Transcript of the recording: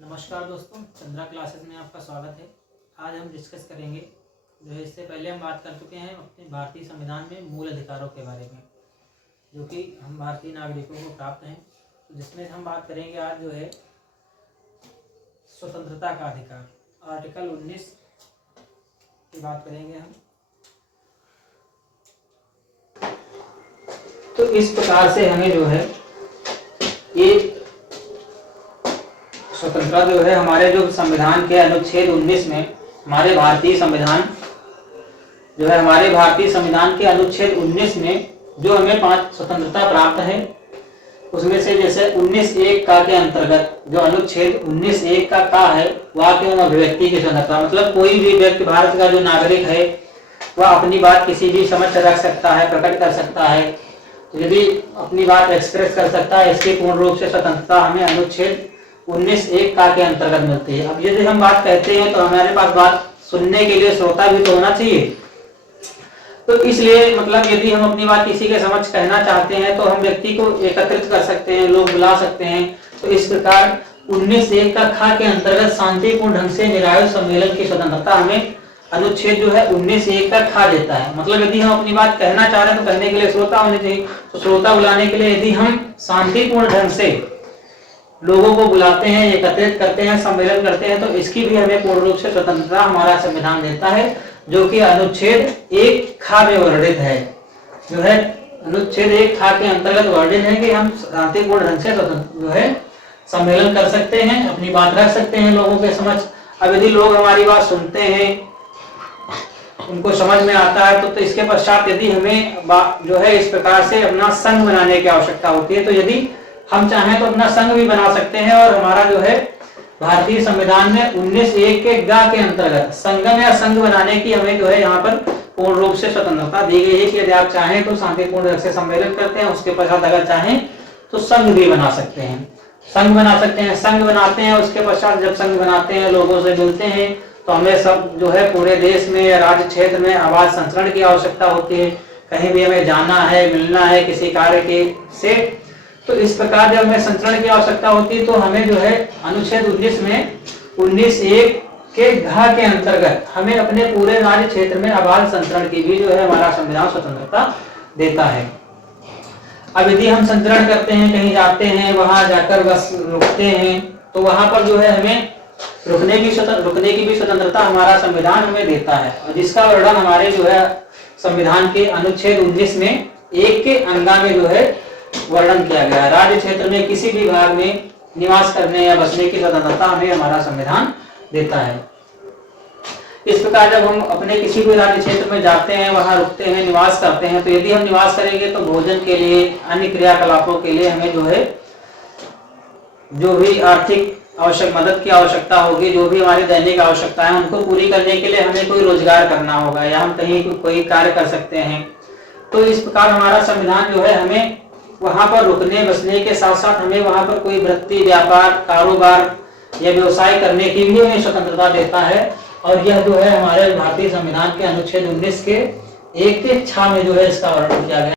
नमस्कार दोस्तों, चंद्रा क्लासेस में आपका स्वागत है। आज हम डिस्कस करेंगे जो है, इससे पहले हम बात कर चुके हैं अपने भारतीय संविधान में मूल अधिकारों के बारे में, जो कि हम भारतीय नागरिकों को प्राप्त हैं। तो जिसमें हम बात करेंगे आज जो है स्वतंत्रता का अधिकार, आर्टिकल 19 की बात करेंगे हम। तो इस प्रकार से हमें जो है ये स्वतंत्रता जो है हमारे जो संविधान के अनुच्छेद 19 में हमारे भारतीय संविधान के अनुच्छेद 19 में जो हमें 5 स्वतंत्रता प्राप्त है, उसमें से जैसे 19(1) का के अंतर्गत जो अनुच्छेद 19(1) का है वाक्य एवं अभिव्यक्ति की स्वतंत्रता, मतलब कोई भी व्यक्ति भारत का जो नागरिक है वह अपनी बात किसी भी समक्ष रख सकता है, प्रकट कर सकता है, यदि अपनी बात एक्सप्रेस कर सकता है। इसकी पूर्ण रूप से स्वतंत्रता हमें अनुच्छेद 19(1) का के अंतर्गत मिलती है। अब यदि हम बात कहते हैं तो हमारे पास बात सुनने के लिए श्रोता भी तो होना चाहिए। तो इसलिए मतलब यदि हम अपनी बात किसी के समक्ष कहना चाहते हैं तो हम व्यक्ति को एकत्रित कर सकते हैं, लोग बुला सकते हैं। तो इस प्रकार 19(1) का के अंतर्गत शांतिपूर्ण ढंग से निरायुक्त सम्मेलन की स्वतंत्रता हमें अनुच्छेद जो है 19(1) का देता है। मतलब यदि हम अपनी बात कहना चाह रहे हैं तो कहने के लिए श्रोता होने चाहिए। तो श्रोता बुलाने के लिए यदि हम शांतिपूर्ण ढंग से लोगों को बुलाते हैं, एकत्रित करते हैं, सम्मेलन करते हैं, तो इसकी भी हमें पूर्ण रूप से स्वतंत्रता हमारा संविधान देता है, जो कि अनुच्छेद 1 में वर्णित है। जो है अनुच्छेद 1 के अंतर्गत वर्णित है कि हम शांतिपूर्ण ढंग से स्वतंत्र जो है सम्मेलन कर सकते हैं, अपनी बात रख सकते हैं लोगों के समक्ष। अब यदि लोग हमारी बात सुनते हैं, उनको समझ में आता है, तो इसके पश्चात यदि हमें जो है इस प्रकार से अपना संघ बनाने की आवश्यकता होती है, तो यदि हम चाहें तो अपना संघ भी बना सकते हैं। और हमारा जो है भारतीय संविधान में 19(1) के अंतर्गत संगम या संघ बनाने की हमें जो है यहाँ पर पूर्ण रूप से स्वतंत्रता दी गई है कि यदि आप चाहें तो शांतिपूर्ण ढंग से सम्मेलन करते हैं, उसके पश्चात अगर चाहें तो संघ भी बना सकते हैं, संघ बना सकते हैं। संघ बनाते हैं, उसके पश्चात जब संघ बनाते हैं, लोगों से मिलते हैं, तो हमें सब जो है पूरे देश में या राज्य क्षेत्र में आवाज संचरण की आवश्यकता होती है। कहीं भी हमें जाना है, मिलना है किसी कार्य के से, तो इस प्रकार जब हमें संचरण की आवश्यकता होती है तो हमें जो है अनुच्छेद 19 में 19(1) के अंतर्गत हमें अपने पूरे राज्य क्षेत्र में आवाज संचरण की भी जो है हमारा संविधान स्वतंत्रता देता है। अब यदि हम संचरण करते हैं, कहीं जाते हैं, वहां जाकर बस रुकते हैं, तो वहां पर जो है हमें रुकने की भी स्वतंत्रता हमारा संविधान हमें देता है, और जिसका वर्णन हमारे जो है संविधान के अनुच्छेद 19 में 1 के अंगा में जो है वर्णन किया गया है। राज्य क्षेत्र में किसी भी भाग में निवास करने या बसने की स्वतंत्रता हमें हमारा संविधान देता है। इस प्रकार जब हम अपने किसी भी राज्य क्षेत्र में जाते हैं, वहां रुकते हैं, निवास करते हैं, तो यदि हम निवास करेंगे तो भोजन के लिए, अन्य क्रियाकलापों के लिए हमें जो है जो भी आर्थिक मदद की आवश्यकता होगी, जो भी हमारी दैनिक आवश्यकता है उनको पूरी करने के लिए हमें कोई रोजगार करना होगा, या हम कहीं कोई कार्य कर सकते हैं। तो इस प्रकार हमारा संविधान जो है हमें वहां पर रुकने बसने के साथ साथ हमें वहां पर कोई वृत्ति, व्यापार, कारोबार या व्यवसाय करने की भी हमें स्वतंत्रता देता है। और यह जो है हमारे भारतीय संविधान के अनुच्छेद 19 के 1 में जो है इसका वर्णन किया गया।